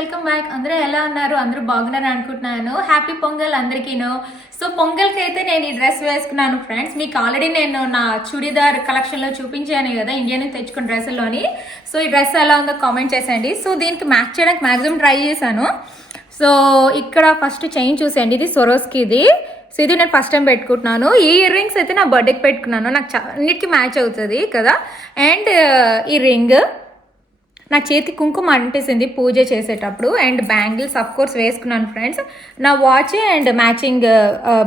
Welcome back. అందరూ ఎలా ఉన్నారు? అందరూ బాగున్నారు అనుకుంటున్నాను. హ్యాపీ పొంగల్ అందరికీను. సో పొంగల్కి అయితే నేను ఈ డ్రెస్ వేసుకున్నాను ఫ్రెండ్స్. మీకు ఆల్రెడీ నేను నా చుడిదార్ కలెక్షన్లో చూపించాను కదా, ఇండియా నుంచి తెచ్చుకున్న డ్రెస్సుల్లోని. సో ఈ డ్రెస్ ఎలా ఉందో కామెంట్ చేసేయండి. సో దీనికి మ్యాచ్ చేయడానికి మ్యాక్సిమం ట్రై చేశాను. సో ఇక్కడ ఫస్ట్ చైన్ చూసేయండి, ఇది సొరోస్కిది. సో ఇది నేను ఫస్ట్ టైం పెట్టుకుంటున్నాను. ఈ ఇయర్ రింగ్స్ అయితే నా బర్త్డేకి పెట్టుకున్నాను, నాకు అన్నిటికీ మ్యాచ్ అవుతుంది కదా. అండ్ ఈ రింగ్ నా చేతి కుంకుమ అంటేసింది పూజ చేసేటప్పుడు. అండ్ బ్యాంగిల్స్ అఫ్ కోర్స్ వేసుకున్నాను ఫ్రెండ్స్. నా watch and matching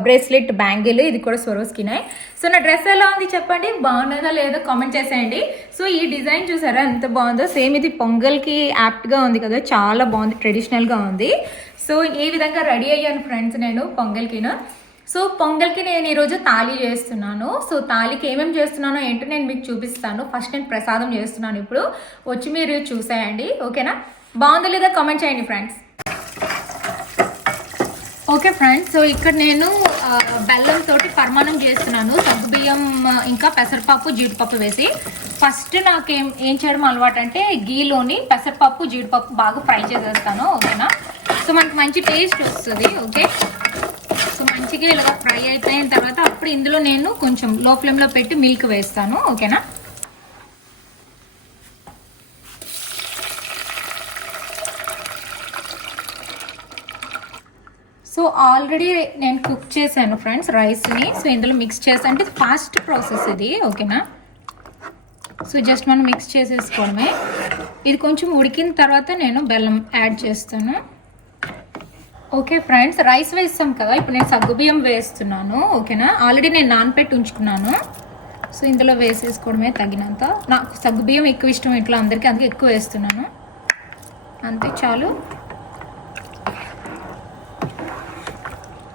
bracelet bangle, ఇది కూడా స్వరోస్కినే. సో నా డ్రెస్ ఎలా ఉంది చెప్పండి, బాగున్నదా లేదో కామెంట్ చేసేయండి. సో ఈ డిజైన్ చూసారా ఎంత బాగుందో, సేమ్ ఇది పొంగల్కి యాప్ట్గా ఉంది కదా, చాలా బాగుంది, ట్రెడిషనల్గా ఉంది. సో ఈ విధంగా రెడీ అయ్యాను ఫ్రెండ్స్ నేను పొంగల్కిను. సో పొంగల్కి నేను ఈరోజు తాళి చేస్తున్నాను. సో తాళికి ఏమేమి చేస్తున్నానో ఏంటో నేను మీకు చూపిస్తాను. ఫస్ట్ నేను ప్రసాదం చేస్తున్నాను, ఇప్పుడు వచ్చి మీరు చూసేయండి. ఓకేనా, బాగుందో లేదా కామెంట్ చేయండి ఫ్రెండ్స్. ఓకే ఫ్రెండ్స్, సో ఇక్కడ నేను బెల్లంతో పరమాన్నం చేస్తున్నాను. సగ్గుబియ్యం ఇంకా పెసరపప్పు జీడిపప్పు వేసి. ఫస్ట్ నాకు ఏం చేయడం అలవాటు అంటే గీలోని పెసరపప్పు జీడిపప్పు బాగా ఫ్రై చేసేస్తాను. ఓకేనా, సో మనకి మంచి టేస్ట్ వస్తుంది. ఓకే, సో మంచిగా ఇలా ఫ్రై అయిపోయిన తర్వాత అప్పుడు ఇందులో నేను కొంచెం లో ఫ్లేమ్లో పెట్టి మిల్క్ వేస్తాను. ఓకేనా, సో ఆల్రెడీ నేను కుక్ చేశాను ఫ్రెండ్స్ రైస్ని. సో ఇందులో మిక్స్ చేస్తాను, అంటే ఫాస్ట్ ప్రాసెస్ ఇది. ఓకేనా, సో జస్ట్ మనం మిక్స్ చేసేసుకోవడమే. ఇది కొంచెం ఉడికిన తర్వాత నేను బెల్లం యాడ్ చేస్తాను. ఓకే ఫ్రెండ్స్, రైస్ వేస్తాం కదా, ఇప్పుడు నేను సగ్గుబియ్యం వేస్తున్నాను. ఓకేనా, ఆల్రెడీ నేను నానపెట్టి ఉంచుకున్నాను. సో ఇందులో వేసేసుకోవడమే తగినంత. నాకు సగ్గుబియ్యం ఎక్కువ ఇష్టం ఇంట్లో అందరికీ, అందుకే ఎక్కువ వేస్తున్నాను. అంతే, చాలు.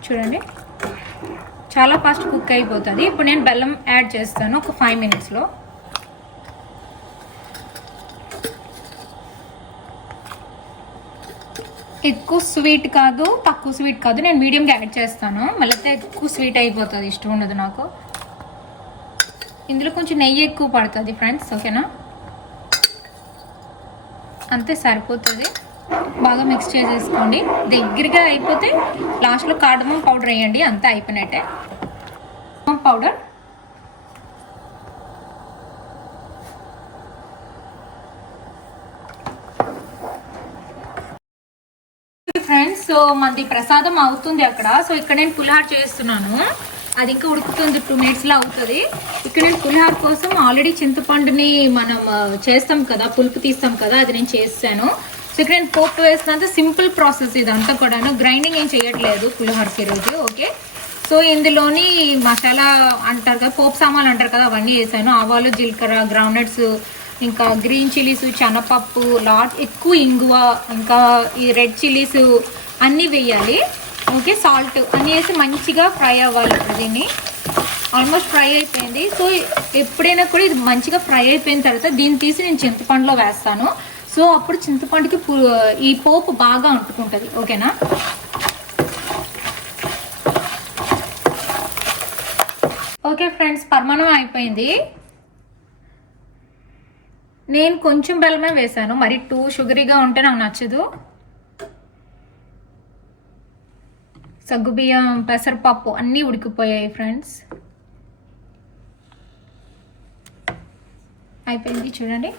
చూడండి చాలా ఫాస్ట్ కుక్ అయిపోతుంది. ఇప్పుడు నేను బెల్లం యాడ్ చేస్తాను ఒక 5 minutesలో. ఎక్కువ స్వీట్ కాదు, తక్కువ స్వీట్ కాదు, నేను మీడియంగా యాడ్ చేస్తాను. మళ్ళీ ఎక్కువ స్వీట్ అయిపోతుంది, ఇష్టం ఉండదు నాకు. ఇందులో కొంచెం నెయ్యి ఎక్కువ పడుతుంది ఫ్రెండ్స్. ఓకేనా, అంతే సరిపోతుంది. బాగా మిక్స్ చేసేసుకోండి. దగ్గరగా అయిపోతే లాస్ట్లో కార్డమమ్ పౌడర్ వేయండి, అంతే అయిపోయినట్టే. పౌడర్ ఫ్రెండ్స్, సో మనది ప్రసాదం అవుతుంది అక్కడ. సో ఇక్కడ నేను పులిహార చేస్తున్నాను, అది ఇంకా ఉడుకుతుంది, 2 minutesలో అవుతుంది. ఇక్కడ నేను పులిహార కోసం ఆల్రెడీ చింతపండుని మనం చేస్తాం కదా, పులుపు తీస్తాం కదా, అది నేను చేస్తాను. సో ఇక్కడ నేను పోపు వేసినంత సింపుల్ ప్రాసెస్ ఇదంతా కూడా, గ్రైండింగ్ ఏం చేయట్లేదు పులిహోరకి ఈరోజు. ఓకే, సో ఇందులోని మసాలా అంటారు కదా, పోపు సామాన్లు అంటారు కదా, అవన్నీ వేసాను. ఆవాలు, జీలకర్ర, గ్రౌండ్నట్స్, ఇంకా గ్రీన్ చిల్లీస్, శనగపప్పు, ఎక్కువ ఇంగువ, ఇంకా ఈ రెడ్ చిల్లీస్ అన్నీ వేయాలి. ఓకే, సాల్ట్ అన్నీ వేసి మంచిగా ఫ్రై అవ్వాలి. దీన్ని ఆల్మోస్ట్ ఫ్రై అయిపోయింది. సో ఎప్పుడైనా కూడా ఇది మంచిగా ఫ్రై అయిపోయిన తర్వాత దీన్ని తీసి నేను చింతపండులో వేస్తాను. సో అప్పుడు చింతపండుకి ఈ పోపు బాగా అంటుకుంటుంది. ఓకేనా, ఓకే ఫ్రెండ్స్, పరమాన్నం అయిపోయింది. నేను కొంచెం బెల్లమే వేసాను, మరి టూ షుగరీగా ఉంటే నాకు నచ్చదు. సగ్గుబియ్యం, పెసరపప్పు అన్నీ ఉడికిపోయాయి ఫ్రెండ్స్. అయిపోయింది చూడండి,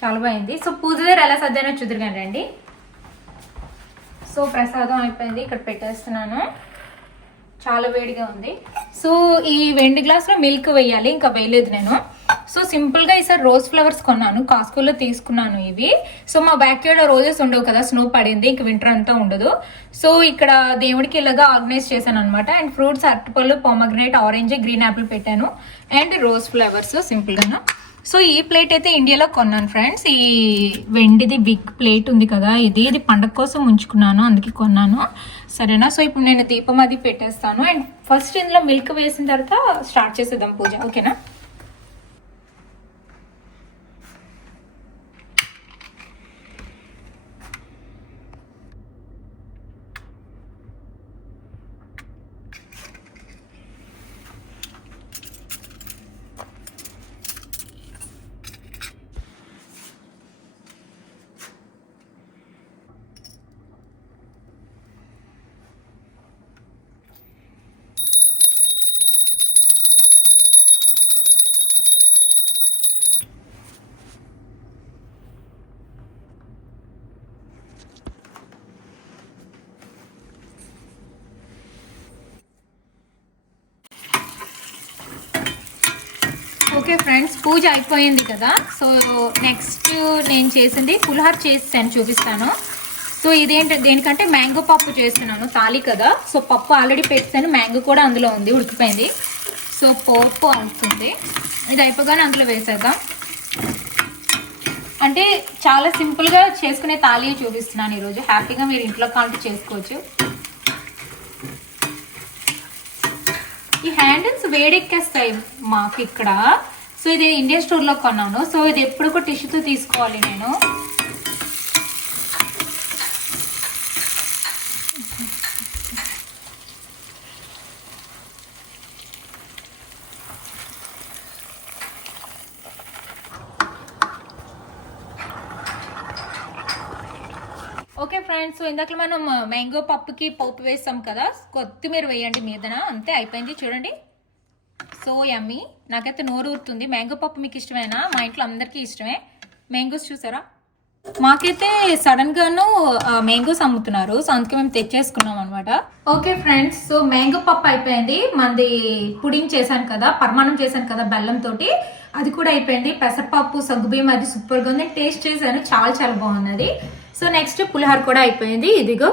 చాలా బాగుంది. సో పూజ దగ్గర ఎలా సర్దైనా చూద్దరుగాని రండి. సో ప్రసాదం అయిపోయింది, ఇక్కడ పెట్టేస్తున్నాను. చాలా వేడిగా ఉంది. సో ఈ వెండి గ్లాస్లో మిల్క్ వేయాలి, ఇంకా వేయలేదు నేను. సో సింపుల్గా ఈసారి రోజ్ ఫ్లవర్స్ కొన్నాను, కాస్కోలో తీసుకున్నాను ఇవి. సో మా బ్యాక్ యార్డ్ రోజెస్ ఉండవు కదా, స్నో పడింది, ఇంక వింటర్ అంతా ఉండదు. సో ఇక్కడ దేవుడికి ఇలాగా ఆర్గనైజ్ చేశాను అనమాట. అండ్ ఫ్రూట్స్ అరటిపళ్ళు, పొమగ్రనేట్, ఆరెంజ్, గ్రీన్ యాపిల్ పెట్టాను. అండ్ రోజ్ ఫ్లవర్స్ సింపుల్గాను. సో ఈ ప్లేట్ అయితే ఇండియాలో కొన్నాను ఫ్రెండ్స్. ఈ వెండిది బిగ్ ప్లేట్ ఉంది కదా, ఇది పండగ కోసం ఉంచుకున్నాను, అందుకే కొన్నాను. సరేనా, సో ఇప్పుడు నేను దీపం అది పెట్టేస్తాను. అండ్ ఫస్ట్ ఇందులో మిల్క్ వేసిన తర్వాత స్టార్ట్ చేసేద్దాం పూజ. ఓకేనా, ఓకే ఫ్రెండ్స్, పూజ అయిపోయింది కదా. సో నెక్స్ట్ నేను చేసింది పులిహోర చేసాను, చూపిస్తాను. సో ఇదేంటి, దేనికంటే మ్యాంగో పప్పు చేస్తున్నాను, తాళి కదా. సో పప్పు ఆల్రెడీ పెట్టాను, మ్యాంగో కూడా అందులో ఉంది, ఉడికిపోయింది. సో పప్పు అవుతుంది, ఇది అయిపోగానే అందులో వేసేద్దాం. అంటే చాలా సింపుల్గా చేసుకునే తాళి చూపిస్తున్నాను ఈరోజు. హ్యాపీగా మీరు ఇంట్లో కావాలంటే చేసుకోవచ్చు. ఈ హ్యాండిల్స్ వేడెక్కేస్తాయి మాకు ఇక్కడ. సో ఇది ఇండియన్ స్టోర్లో కొన్నాను. సో ఇది ఎప్పుడు కూడా టిష్యూతో తీసుకోవాలి నేను. ఓకే ఫ్రెండ్స్, సో ఇందాక మనం మ్యాంగో పప్పుకి పోపు వేసాం కదా, కొత్తిమీర వేయండి మీదన, అంతే అయిపోయింది. చూడండి, సో యమ్మీ. నాకైతే నోరు ఊరుతుంది. మ్యాంగో పప్పు మీకు ఇష్టమేనా? మా ఇంట్లో అందరికీ ఇష్టమే. మ్యాంగోస్ చూసారా, మాకైతే సడన్ గాను మ్యాంగోస్ అమ్ముతున్నారు, సో అందుకే మేము తెచ్చేసుకున్నాం అనమాట. ఓకే ఫ్రెండ్స్, సో మ్యాంగో పప్పు అయిపోయింది. మనది పుడింగ్ చేశాను కదా, పరమాణం చేశాను కదా బెల్లం తోటి, అది కూడా అయిపోయింది. పెసరపప్పు, సగ్గుబియ్యం, అది సూపర్గా ఉంది. టేస్ట్ చేశాను, చాలా చాలా బాగున్నది. సో నెక్స్ట్ పులిహోర కూడా అయిపోయింది, ఇదిగో.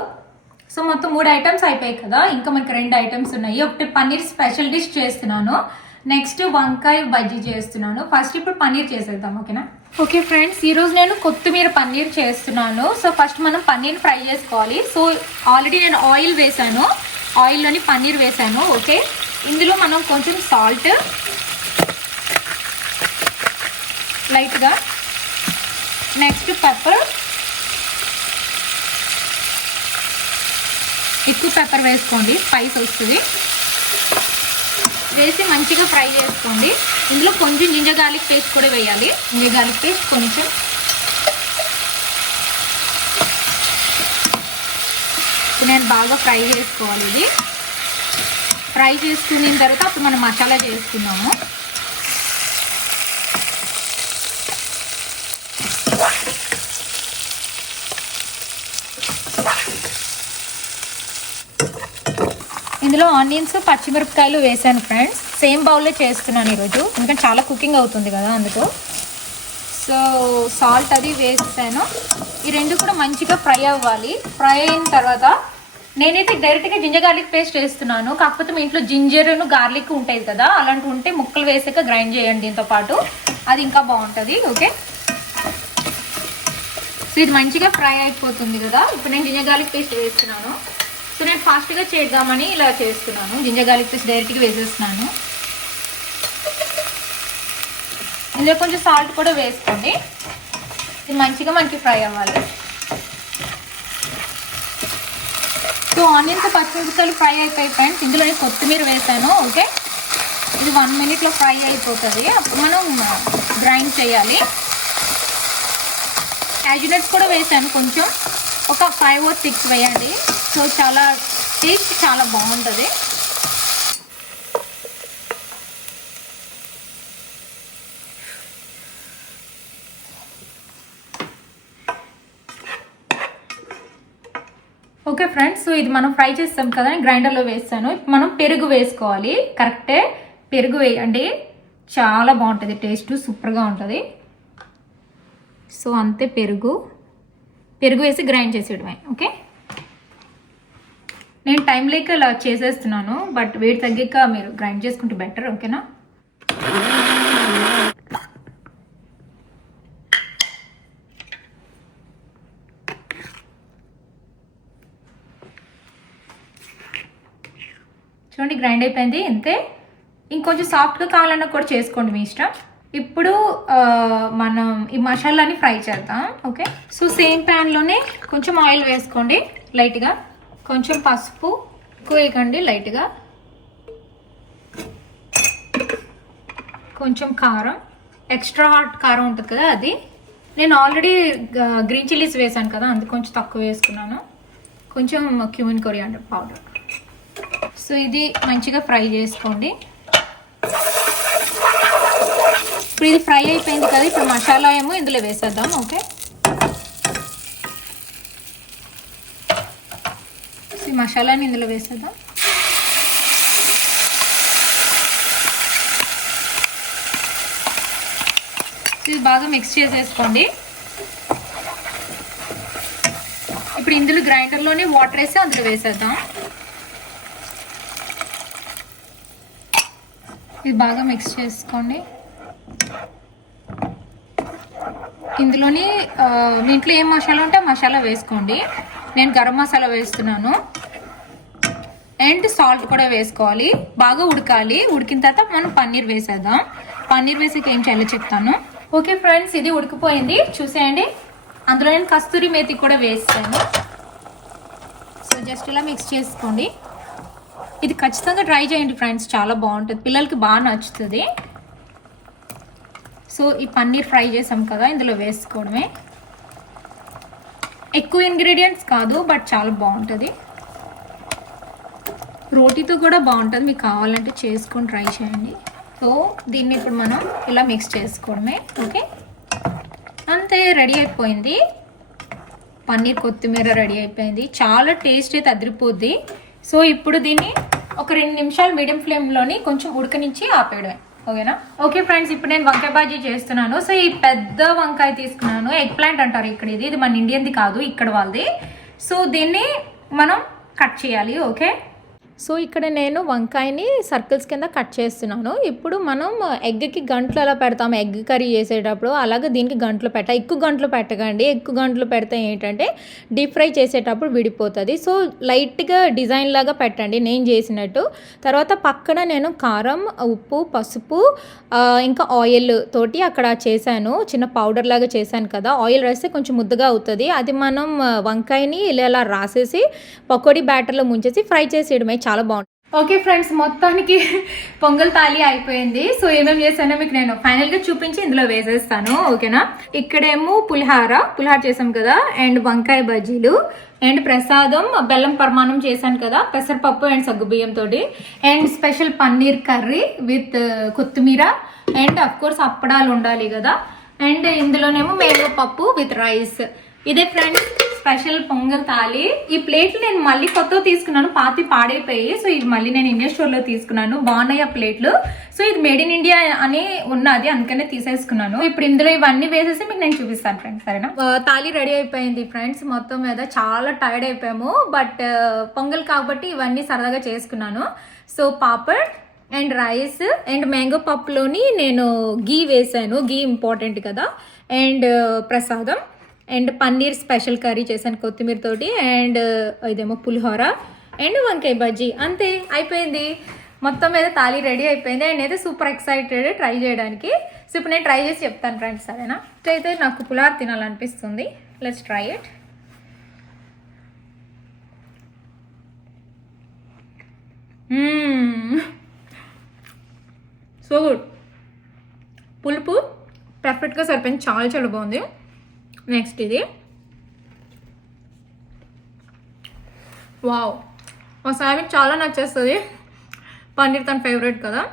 సో మొత్తం 3 ఐటమ్స్ అయిపోయాయి కదా, ఇంకా మనకి 2 ఐటమ్స్ ఉన్నాయి. ఒకటి పన్నీర్ స్పెషల్ డిష్ చేస్తున్నాను, నెక్స్ట్ వంకాయ బజ్జీ చేస్తున్నాను. ఫస్ట్ ఇప్పుడు పన్నీర్ చేసేద్దాం, ఓకేనా? ఓకే ఫ్రెండ్స్, ఈరోజు నేను కొత్తిమీర పన్నీర్ చేస్తున్నాను. సో ఫస్ట్ మనం పన్నీర్ ఫ్రై చేసుకోవాలి. సో ఆల్రెడీ నేను ఆయిల్ వేసాను, ఆయిల్లోని పన్నీర్ వేసాను. ఓకే, ఇందులో మనం కొంచెం సాల్ట్ లైట్గా, నెక్స్ట్ పెప్పర్, ఎక్కువ పెప్పర్ వేసుకోండి, స్పైస్ వస్తుంది. వేసి మంచిగా ఫ్రై చేసుకోండి. ఇందులో కొంచెం జింజర్ గార్లిక్ పేస్ట్ కూడా వేయాలి, జింజర్ గార్లిక్ పేస్ట్ కొంచెం. నేను బాగా ఫ్రై చేసుకోవాలి. ఇది ఫ్రై చేసుకున్న తర్వాత అప్పుడు మనం మసాలా చేసుకున్నాము. ఇందులో ఆనియన్స్, పచ్చిమిరపకాయలు వేసాను ఫ్రెండ్స్. సేమ్ బౌల్లో చేస్తున్నాను ఈరోజు, ఎందుకంటే చాలా కుకింగ్ అవుతుంది కదా అందుకు. సో సాల్ట్ అది వేసాను. ఈ రెండు కూడా మంచిగా ఫ్రై అవ్వాలి. ఫ్రై అయిన తర్వాత నేనైతే డైరెక్ట్గా జింజర్ గార్లిక్ పేస్ట్ వేస్తున్నాను. కాకపోతే మీ ఇంట్లో జింజర్ను గార్లిక్ ఉంటుంది కదా, అలాంటివి ఉంటే ముక్కలు వేసాక గ్రైండ్ చేయండి దీంతో పాటు, అది ఇంకా బాగుంటుంది. ఓకే, సో ఇది మంచిగా ఫ్రై అయిపోతుంది కదా. ఇప్పుడు నేను జింజర్ గార్లిక్ పేస్ట్ వేస్తున్నాను. సో నేను ఫాస్ట్గా చేద్దామని ఇలా చేస్తున్నాను, జింజర్ గార్లిక్ పేస్ట్ డైరెక్ట్గా వేసేస్తున్నాను. ఇందులో కొంచెం సాల్ట్ కూడా వేసుకోండి, ఇది మంచిగా మనకి ఫ్రై అవ్వాలి. సో ఆనియన్స్, పచ్చిమిరపకాయలు ఫ్రై అయిపోయి ఫ్రెండ్స్, ఇందులో నేను కొత్తిమీర వేసాను. ఓకే, ఇది 1 మినిట్లో ఫ్రై అయిపోతుంది. అప్పుడు మనం గ్రైండ్ చేయాలి. క్యాష్యూనట్స్ కూడా వేసాను కొంచెం, ఒక 5 or 6 వేయండి. సో చాలా టేస్ట్ చాలా బాగుంటుంది. ఓకే ఫ్రెండ్స్, సో ఇది మనం ఫ్రై చేస్తాం కదా, గ్రైండర్లో వేస్తాను. మనం పెరుగు వేసుకోవాలి, కరెక్టే. పెరుగు వేయండి, చాలా బాగుంటుంది, టేస్ట్ సూపర్గా ఉంటుంది. సో అంతే, పెరుగు వేసి గ్రైండ్ చేసేయడమే. ఓకే, నేను టైం లేక ఇలా చేసేస్తున్నాను, బట్ వెయిట్ తగ్గాక మీరు గ్రైండ్ చేసుకుంటే బెటర్. ఓకేనా? చూడండి, గ్రైండ్ అయిపోయింది, అంతే. ఇంకొంచెం సాఫ్ట్గా కావాలన్నా కూడా చేసుకోండి, మీ ఇష్టం. ఇప్పుడు మనం ఈ మసాలాని ఫ్రై చేద్దాం. ఓకే, సో సేమ్ ప్యాన్లోనే కొంచెం ఆయిల్ వేసుకోండి లైట్గా, కొంచెం పసుపు, ఎక్కువ వేయకండి, లైట్గా, కొంచెం కారం, ఎక్స్ట్రా హాట్ కారం ఉంటుంది కదా అది. నేను ఆల్రెడీ గ్రీన్ చిల్లీస్ వేసాను కదా, అందుకు కొంచెం తక్కువ వేసుకున్నాను. కొంచెం క్యూమిన్ కొరియాండర్ పౌడర్. సో ఇది మంచిగా ఫ్రై చేసుకోండి. ఇప్పుడు ఇది ఫ్రై అయిపోయింది కదా, ఇప్పుడు మసాలా ఏమో ఇందులో వేసేద్దాం. ఓకే, ఈ మసాలాని ఇందులో వేసేద్దాం. ఇది బాగా మిక్స్ చేసేసుకోండి. ఇప్పుడు ఇందులో గ్రైండర్లోనే వాటర్ వేసి అందులో వేసేద్దాం. ఇది బాగా మిక్స్ చేసుకోండి. ఇందులోని మీ ఇంట్లో ఏం మసాలా ఉంటే మసాలా వేసుకోండి. నేను గరం మసాలా వేస్తున్నాను అండ్ సాల్ట్ కూడా వేసుకోవాలి. బాగా ఉడకాలి. ఉడికిన తర్వాత మనం పన్నీర్ వేసేద్దాం. పన్నీర్ వేసాక ఏం చేయాలో చెప్తాను. ఓకే ఫ్రెండ్స్, ఇది ఉడికిపోయింది చూసేయండి. అందులో నేను కస్తూరి మేతి కూడా వేస్తాను. సో జస్ట్ ఇలా మిక్స్ చేసుకోండి. ఇది ఖచ్చితంగా ట్రై చేయండి ఫ్రెండ్స్, చాలా బాగుంటుంది, పిల్లలకి బాగా నచ్చుతుంది. సో ఈ పన్నీర్ ఫ్రై చేసాం కదా, ఇందులో వేసుకోవడమే. ఎక్కువ ఇంగ్రీడియంట్స్ కాదు, బట్ చాలా బాగుంటుంది. రోటీతో కూడా బాగుంటుంది, మీకు కావాలంటే చేసుకొని ట్రై చేయండి. సో దీన్ని ఇప్పుడు మనం ఇలా మిక్స్ చేసుకోవడమే. ఓకే, అంతే, రెడీ అయిపోయింది. పన్నీర్ కొత్తిమీర రెడీ అయిపోయింది. చాలా టేస్ట్ అయితే అదిరిపోద్ది. సో ఇప్పుడు దీన్ని ఒక 2 నిమిషాలు మీడియం ఫ్లేమ్లోని కొంచెం ఉడకనిచ్చి ఆపేయడమే. ఓకేనా? ఓకే ఫ్రెండ్స్, ఇప్పుడు నేను వంకాయ బాజీ చేస్తున్నాను. సో ఈ పెద్ద వంకాయ తీసుకున్నాను. ఎగ్ ప్లాంట్ అంటారు ఇక్కడ. ఇది మన ఇండియన్ది కాదు, ఇక్కడ వాళ్ళది. సో దీన్ని మనం కట్ చేయాలి. ఓకే, సో ఇక్కడ నేను వంకాయని సర్కిల్స్ కింద కట్ చేస్తున్నాను. ఇప్పుడు మనం ఎగ్కి గంటలు ఎలా పెడతాము ఎగ్ కర్రీ చేసేటప్పుడు, అలాగే దీనికి గంటలు ఎక్కువ గంటలు పెట్టకండి. ఎక్కువ గంటలు పెడితే ఏంటంటే డీప్ ఫ్రై చేసేటప్పుడు విడిపోతుంది. సో లైట్గా డిజైన్ లాగా పెట్టండి నేను చేసినట్టు. తర్వాత పక్కన నేను కారం, ఉప్పు, పసుపు ఇంకా ఆయిల్ తోటి అక్కడ చేశాను. చిన్న పౌడర్ లాగా చేశాను కదా, ఆయిల్ రాస్తే కొంచెం ముద్దగా అవుతుంది. అది మనం వంకాయని ఇలా రాసేసి పకోడీ బ్యాటర్లో ముంచేసి ఫ్రై చేసేయడమే. చాలా బాగుంటుంది. ఓకే ఫ్రెండ్స్, మొత్తానికి పొంగల్ తాలి అయిపోయింది. సో ఏమేమి చేశానో మీకు నేను ఫైనల్గా చూపించి ఇందులో వేసేస్తాను. ఓకేనా? ఇక్కడేమో పులిహార చేసాం కదా, అండ్ వంకాయ బజ్జీలు, అండ్ ప్రసాదం బెల్లం పరమాణం చేశాను కదా, పెసరపప్పు అండ్ సగ్గుబియ్యం తోటి, and special paneer curry with కొత్తిమీర, అండ్ అఫ్ కోర్స్ అప్పడాలు ఉండాలి కదా, అండ్ ఇందులోనేమో మ్యాంగో పప్పు విత్ రైస్. ఇదే ఫ్రెండ్స్ స్పెషల్ పొంగల్ తాలి. ఈ ప్లేట్లు నేను మళ్ళీ కొత్తగా తీసుకున్నాను, పాడైపోయి. సో ఇది మళ్ళీ నేను ఇండియా స్టోర్ లో తీసుకున్నాను. బాగున్నాయి ఆ ప్లేట్లు. సో ఇది మేడ్ ఇన్ ఇండియా అని ఉన్నది, అందుకనే తీసేసుకున్నాను. ఇప్పుడు ఇందులో ఇవన్నీ వేసేసి మీకు నేను చూపిస్తాను ఫ్రెండ్స్, సరేనా? తాలి రెడీ అయిపోయింది ఫ్రెండ్స్. మొత్తం మీద చాలా టైర్డ్ అయిపోయాము, బట్ పొంగల్ కాబట్టి ఇవన్నీ సరదాగా చేసుకున్నాను. So papad and rice and mango పప్పులోని నేను గీ వేసాను. గీ ఇంపార్టెంట్ కదా. అండ్ ప్రసాదం అండ్ పన్నీర్ స్పెషల్ కర్రీ చేశాను కొత్తిమీర తోటి, అండ్ ఇదేమో పులిహోర అండ్ వంకాయ బజ్జీ. అంతే, అయిపోయింది. మొత్తం మీద తాళి రెడీ అయిపోయింది. అండ్ అయితే సూపర్ ఎక్సైటెడ్ ట్రై చేయడానికి. సో ఇప్పుడు నేను ట్రై చేసి చెప్తాను ఫ్రెండ్స్, సరేనా? అయితే నాకు పులిహోర తినాలనిపిస్తుంది. Let's try it. So good. పులుపు పర్ఫెక్ట్గా సరిపోయింది, చాలా చాలా బాగుంది. నెక్స్ట్ ఇది వావ్, మా సామికి చాలా నచ్చేస్తుంది. పన్నీర్ తన ఫేవరెట్ కదా,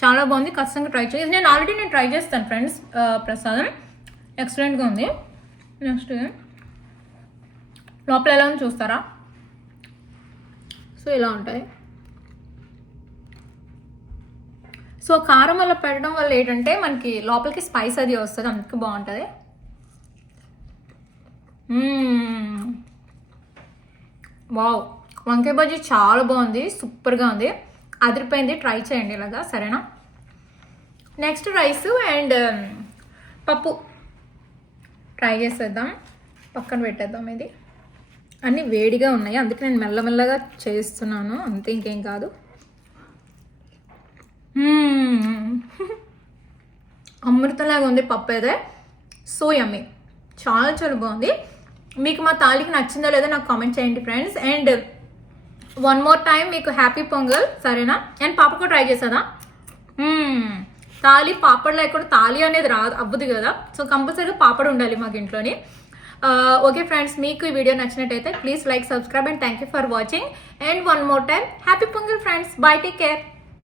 చాలా బాగుంది. ఖచ్చితంగా ట్రై చేసి నేను ఆల్రెడీ ట్రై చేస్తాను ఫ్రెండ్స్. ప్రసాదం ఎక్సలెంట్గా ఉంది. నెక్స్ట్ లోపల ఎలా ఉంది చూస్తారా? సో ఇలా ఉంటాయి. సో కారం అలా పెట్టడం వల్ల ఏంటంటే మనకి లోపలికి స్పైస్ అది వస్తుంది, అందుకు బాగుంటుంది. వావ్, వంకాయ బజ్జీ చాలా బాగుంది, సూపర్గా ఉంది, అదిరిపోయింది. ట్రై చేయండి ఇలాగా, సరేనా? నెక్స్ట్ రైస్ అండ్ పప్పు ట్రై చేసేద్దాం. పక్కన పెట్టేద్దాం. ఇది అన్నీ వేడిగా ఉన్నాయి, అందుకే నేను మెల్లమెల్లగా చేస్తున్నాను, అంతే, ఇంకేం కాదు. అమృతంలాగా ఉంది పప్పు అయితే. సో యమ్మీ, చాలా చాలా బాగుంది. మీకు మా తాళికి నచ్చిందో లేదో నాకు కామెంట్ చేయండి friends. And one more time మీకు హ్యాపీ పొంగల్, సరేనా? అండ్ పాప కూడా ట్రై చేసేదా? తాళి పాపడ్ లేకుండా తాళి అనేది అవ్వదు కదా. సో కంపల్సరీగా పాపడ్ ఉండాలి మాకు ఇంట్లోని. ఓకే ఫ్రెండ్స్, మీకు ఈ వీడియో నచ్చినట్టయితే please like, subscribe and thank you for watching. And one more time happy pongal friends. By, take care.